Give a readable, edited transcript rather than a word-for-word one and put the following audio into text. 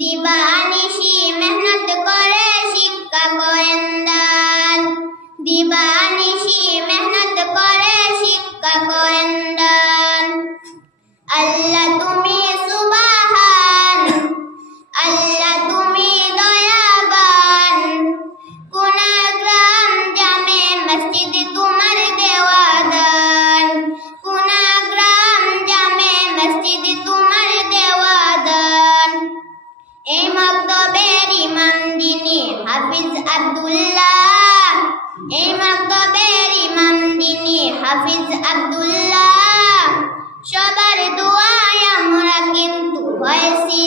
দিবানিশি মেহনত করে শিক্ষা করেন দান, দিবানিশি মেহনত করে শিক্ষা করেন দান। আল্লাহ তুমি সুবহান, আল্লাহ তুমি দয়াবান, গুনাহগার জামে মসজিদ তোমার দেওয়া দান, গুনাহগার জামে মসজিদ তোমার দেওয়া দান। এই মক্তবের ইমাম যিনি হাফিজ আব্দুল্লাহ, এই মক্তবের ইমাম যিনি হাফিজ আব্দুল্লাহ, সবার দোয়ায় আমরা কিন্তু হয়েছি